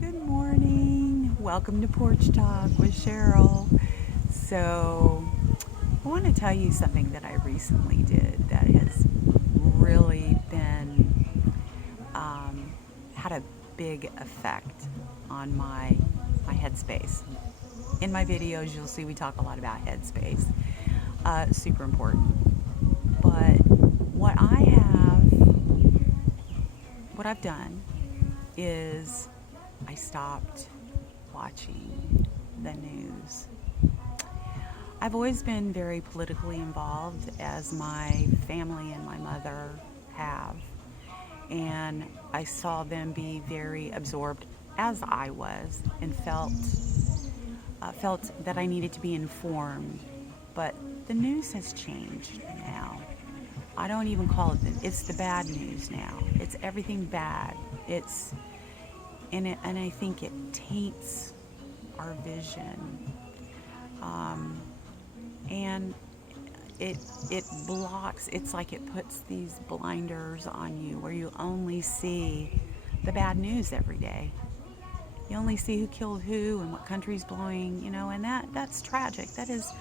Good morning. Welcome to Porch Talk with Cheryl. So, I want to tell you something that I recently did that has really been had a big effect on my headspace. In my videos, you'll see we talk a lot about headspace. Super important. But what I've done is I stopped watching the news. I've always been very politically involved, as my family and my mother have. And I saw them be very absorbed, as I was, and felt that I needed to be informed. But the news has changed now. I don't even call it's the bad news now. It's everything bad. And I think it taints our vision, and it blocks. It's like it puts these blinders on you where you only see the bad news every day. You only see who killed who and what country's blowing, and that's tragic. That is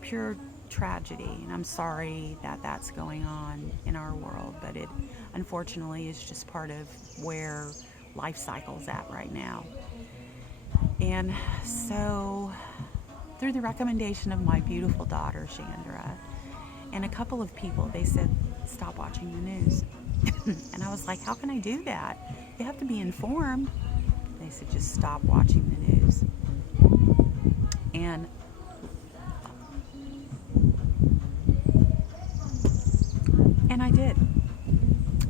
pure tragedy, and I'm sorry that that's going on in our world, but it unfortunately is just part of where life cycle's at right now. And so, through the recommendation of my beautiful daughter, Chandra, and a couple of people, they said, stop watching the news. And I was like, how can I do that? You have to be informed. They said, just stop watching the news. And I did.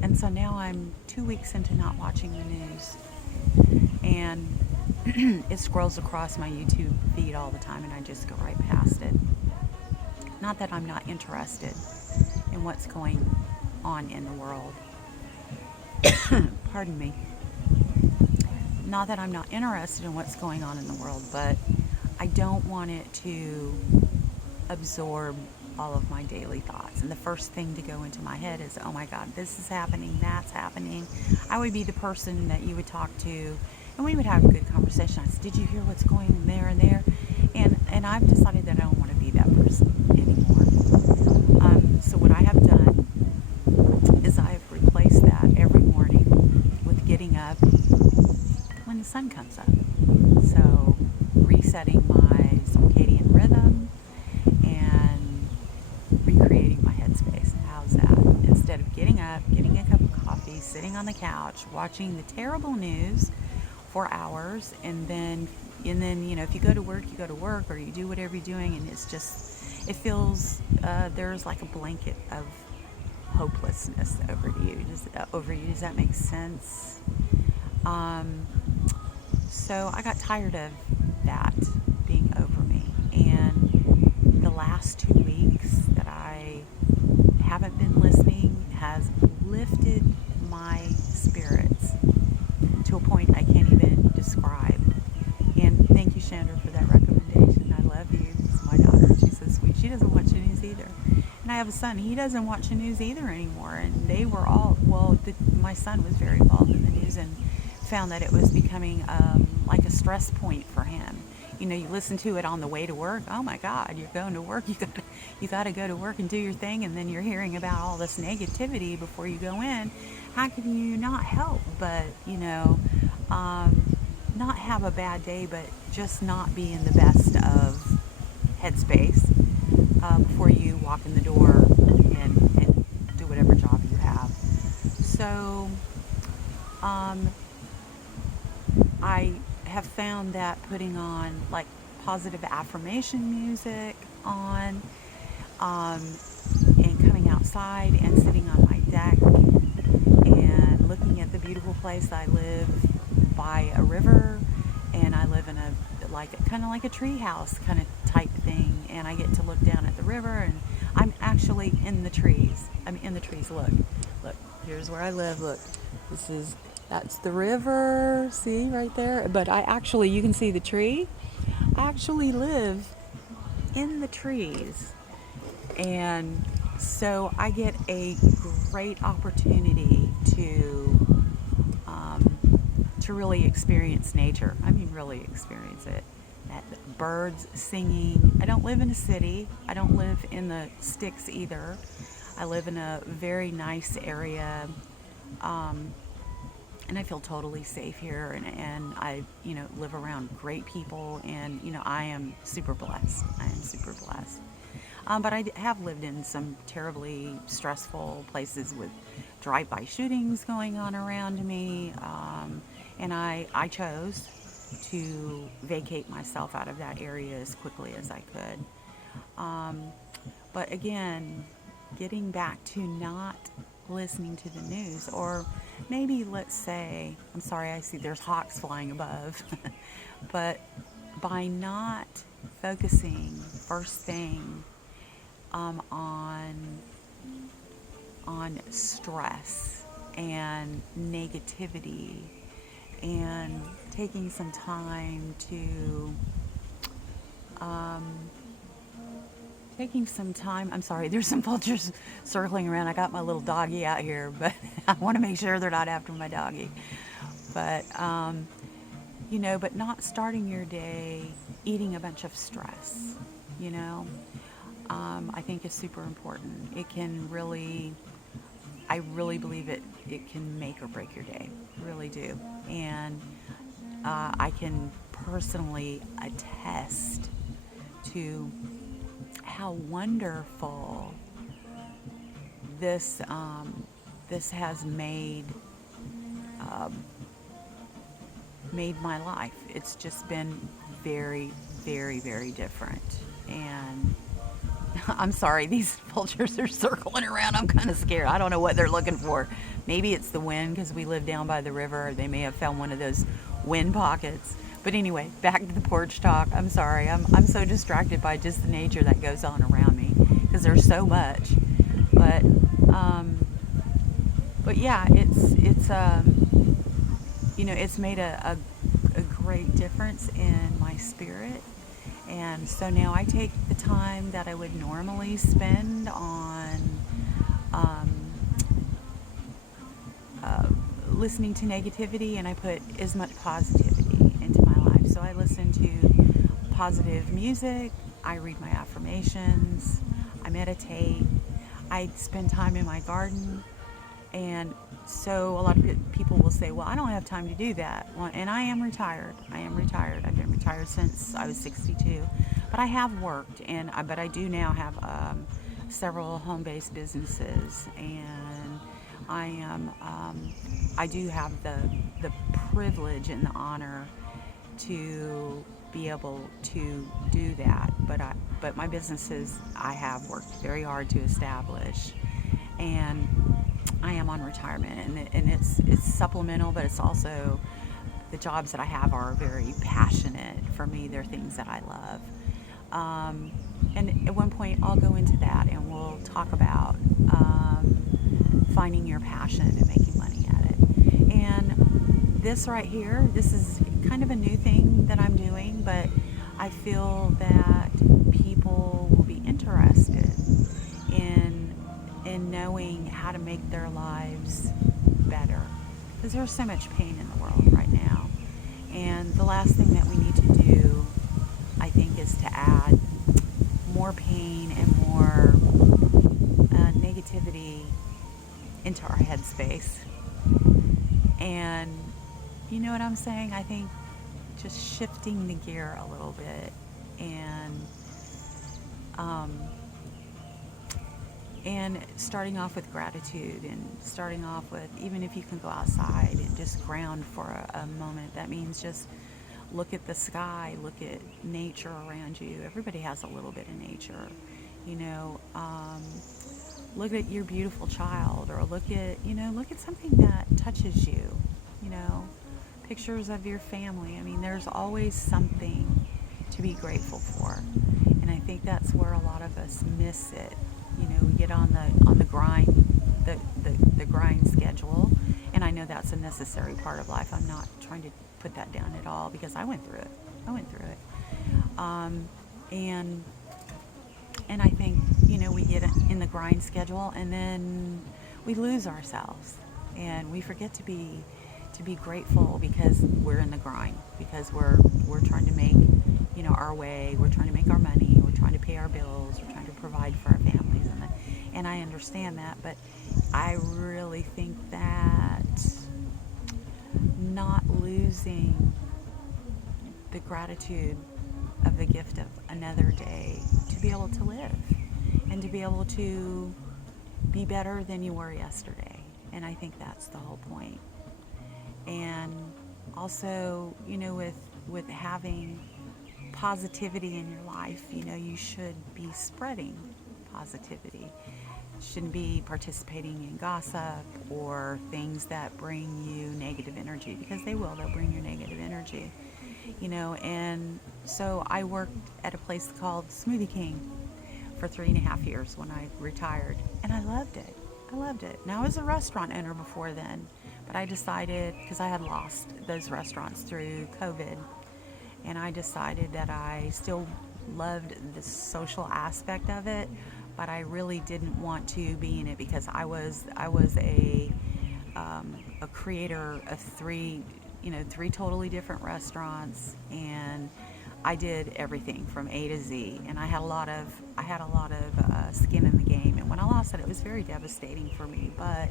And so now I'm 2 weeks into not watching the news. And it scrolls across my YouTube feed all the time, and I just go right past it. Not that I'm not interested in what's going on in the world. Pardon me. Not that I'm not interested in what's going on in the world, but I don't want it to absorb all of my daily thoughts. And the first thing to go into my head is, oh my God, this is happening, that's happening. I would be the person that you would talk to, and we would have a good conversation. I said, did you hear what's going on there and there? And I've decided that I don't want to be that person anymore. So what I have done is I have replaced that every morning with getting up when the sun comes up. So resetting my circadian rhythm and recreating my headspace. How's that? Instead of getting up, getting a cup of coffee, sitting on the couch, watching the terrible news for hours, and then if you go to work, you go to work, or you do whatever you're doing, and it feels there's like a blanket of hopelessness over you. Does that make sense? So I got tired of that being over me, and the last 2 weeks that I haven't been listening has lifted my spirits to a point I can't even describe. And thank you, Chandra, for that recommendation. I love you. It's my daughter. She's so sweet. She doesn't watch the news either. And I have a son. He doesn't watch the news either anymore. And they were all, my son was very involved in the news and found that it was becoming like a stress point for him. You listen to it on the way to work. Oh my God, you're going to work. You got to go to work and do your thing, and then you're hearing about all this negativity before you go in. How can you not help but not have a bad day, but just not be in the best of headspace before you walk in the door and do whatever job you have. So I have found that putting on like positive affirmation music on, and coming outside and sitting on my deck and looking at the beautiful place. I live by a river, and I live in a kind of like a tree house kind of type thing, and I get to look down at the river, and I'm actually in the trees. I'm in the trees. Look, here's where I live. Look, that's the river, see right there? But you can see the tree. I actually live in the trees. And so I get a great opportunity to to really experience nature. I mean, really experience it. That birds singing. I don't live in a city. I don't live in the sticks either. I live in a very nice area, um, and I feel totally safe here. And I, live around great people, and I am super blessed. I am super blessed. But I have lived in some terribly stressful places with drive-by shootings going on around me, and I chose to vacate myself out of that area as quickly as I could. Um, but again, getting back to not listening to the news, or maybe let's say, I'm sorry, I see there's hawks flying above, but by not focusing first thing on stress and negativity, and taking some time to um, I'm sorry, there's some vultures circling around. I got my little doggy out here, but I want to make sure they're not after my doggy. But but not starting your day eating a bunch of stress, you know I think is super important. It can really, I really believe it can make or break your day, really do. And I can personally attest to how wonderful this has um, made my life. It's just been very, very, very different. And I'm sorry, these vultures are circling around. I'm kind of scared. I don't know what they're looking for. Maybe it's the wind because we live down by the river. They may have found one of those wind pockets. But anyway, back to the porch talk. I'm sorry. I'm so distracted by just the nature that goes on around me because there's so much. But yeah, it's made a great difference in my spirit. And so now I take the time that I would normally spend on um, uh, listening to negativity, and I put as much positivity into my life. So I listen to positive music, I read my affirmations, I meditate, I spend time in my garden. And so a lot of people will say, well, I don't have time to do that. Well, and I am retired. I've been retired since I was 62. But I have worked, but I do now have several home-based businesses. And I do have the privilege and the honor to be able to do that. But my businesses, I have worked very hard to establish. And I am on retirement, and it's supplemental, but it's also, the jobs that I have are very passionate for me. They're things that I love. And at one point, I'll go into that, and we'll talk about finding your passion and making money at it. And this right here, this is kind of a new thing that I'm doing, but I feel that people will be interested in knowing how to make their lives better, because there's so much pain in the world right now. And the last thing that we need to do, I think, is to add more pain and more negativity into our headspace. And you know what I'm saying? I think just shifting the gear a little bit, and starting off with gratitude, and starting off with, even if you can go outside and just ground for a moment, that means just look at the sky, look at nature around you. Everybody has a little bit of nature, look at your beautiful child, or look at something that touches you, pictures of your family. I mean, there's always something to be grateful for. And I think that's where a lot of us miss it. We get on the grind, the grind schedule, and I know that's a necessary part of life. I'm not trying to put that down at all, because I went through it. And I think we get in the grind schedule, and then we lose ourselves, and we forget to be to be grateful because we're in the grind, because we're trying to make, our way. We're trying to make our money. We're trying to pay our bills. We're trying to provide for our families, and I understand that. But I really think that not losing the gratitude of the gift of another day to be able to live and to be able to be better than you were yesterday. And I think that's the whole point. And also, with having positivity in your life, you should be spreading positivity. Shouldn't be participating in gossip or things that bring you negative energy, because they'll bring you negative energy. And so I worked at a place called Smoothie King for 3.5 years when I retired, and I loved it. I loved it. Now, I was a restaurant owner before then, but I decided, because I had lost those restaurants through COVID, and I decided that I still loved the social aspect of it, but I really didn't want to be in it, because I was a creator of three totally different restaurants, and I did everything from A to Z, and I had a lot of skin in the game. And when I lost it was very devastating for me. But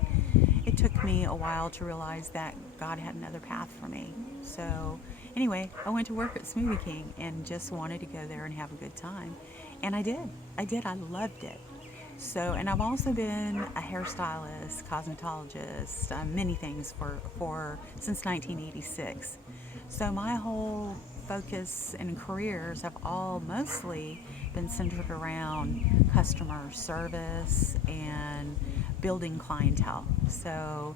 it took me a while to realize that God had another path for me. So anyway, I went to work at Smoothie King and just wanted to go there and have a good time, and I did. I loved it. So, and I've also been a hairstylist, cosmetologist, many things for since 1986. So my whole focus and careers have all mostly been centered around customer service and building clientele. So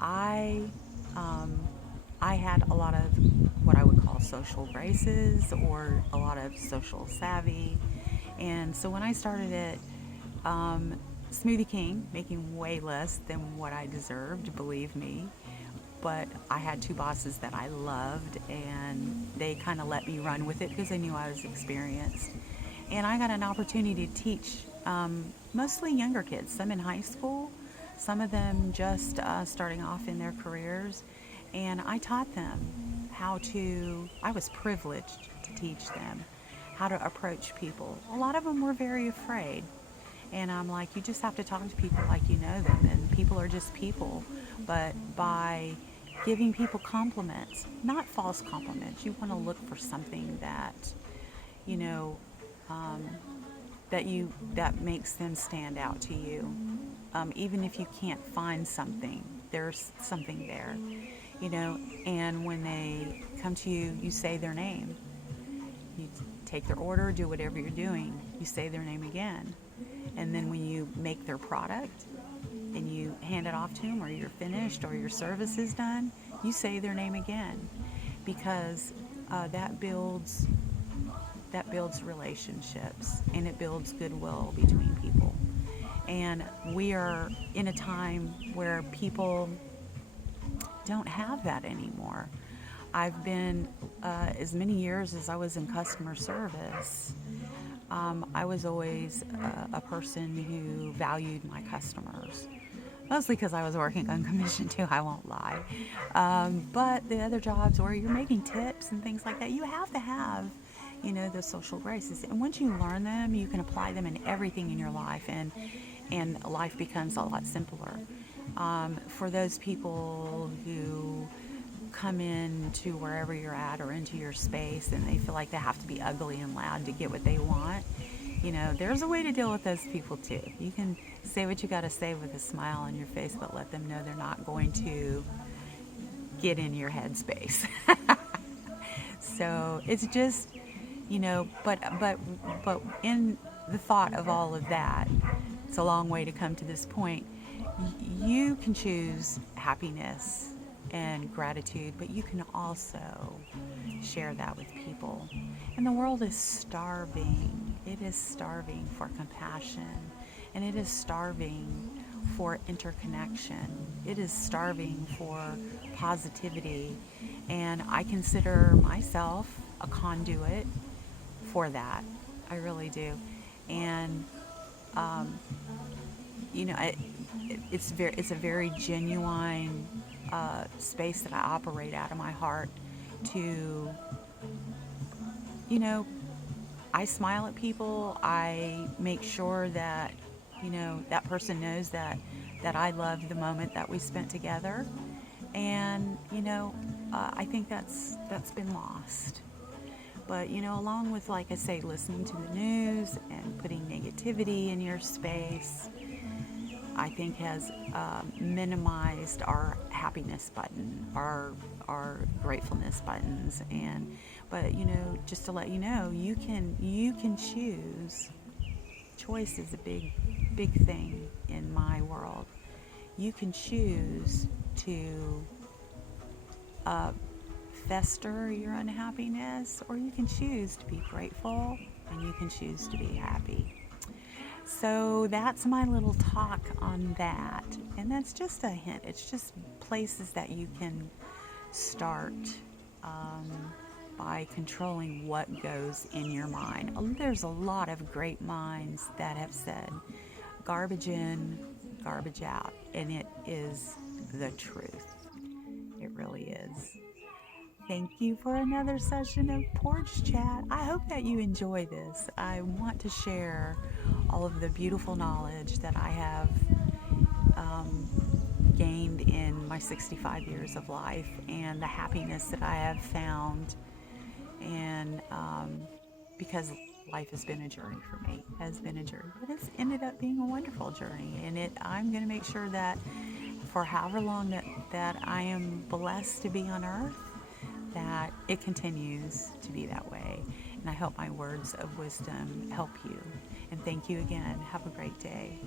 I I had a lot of what I would call social graces, or a lot of social savvy. And so when I started it, Smoothie King, making way less than what I deserved, believe me. But I had two bosses that I loved, and they kind of let me run with it because they knew I was experienced. And I got an opportunity to teach mostly younger kids, some in high school, some of them just starting off in their careers. And I taught them I was privileged to teach them how to approach people. A lot of them were very afraid. And I'm like, you just have to talk to people like you know them, and people are just people. But by giving people compliments, not false compliments, you want to look for something that, you know, um, that makes them stand out to you. Even if you can't find something, there's something there, And when they come to you, you say their name. You take their order, do whatever you're doing. You say their name again. And then when you make their product and you hand it off to them, or you're finished, or your service is done, you say their name again, because that builds relationships, and it builds goodwill between people. And we are in a time where people don't have that anymore. I've been, as many years as I was in customer service, I was always a person who valued my customers. Mostly because I was working on commission too, I won't lie. But the other jobs where you're making tips and things like that, you have to have, the social graces. And once you learn them, you can apply them in everything in your life, and life becomes a lot simpler. For those people who come in to wherever you're at, or into your space, and they feel like they have to be ugly and loud to get what they want, there's a way to deal with those people too. You can say what you got to say with a smile on your face, but let them know they're not going to get in your headspace. So it's just, but in the thought of all of that, it's a long way to come to this point. You can choose happiness and gratitude, but you can also share that with people. And the world is starving. It is starving for compassion, and it is starving for interconnection. It is starving for positivity, and I consider myself a conduit for that. I really do. And it's a very genuine space that I operate out of my heart to, you know, I smile at people. I make sure that, that person knows that I love the moment that we spent together. And, I think that's been lost. But, along with, like I say, listening to the news and putting negativity in your space, I think has minimized our happiness button, our gratefulness buttons, and but just to let you know, you can choose. Choice is a big thing in my world. You can choose to uh, fester your unhappiness, or you can choose to be grateful, and you can choose to be happy. So that's my little talk on that. And that's just a hint. It's just places that you can start um, by controlling what goes in your mind. There's a lot of great minds that have said garbage in, garbage out. And it is the truth. It really is. Thank you for another session of Porch Chat. I hope that you enjoy this. I want to share all of the beautiful knowledge that I have um, gained in my 65 years of life and the happiness that I have found. And because life has been a journey for me, has been a journey, but it's ended up being a wonderful journey. And I'm going to make sure that for however long that I am blessed to be on earth, that it continues to be that way. And I hope my words of wisdom help you. And thank you again. Have a great day.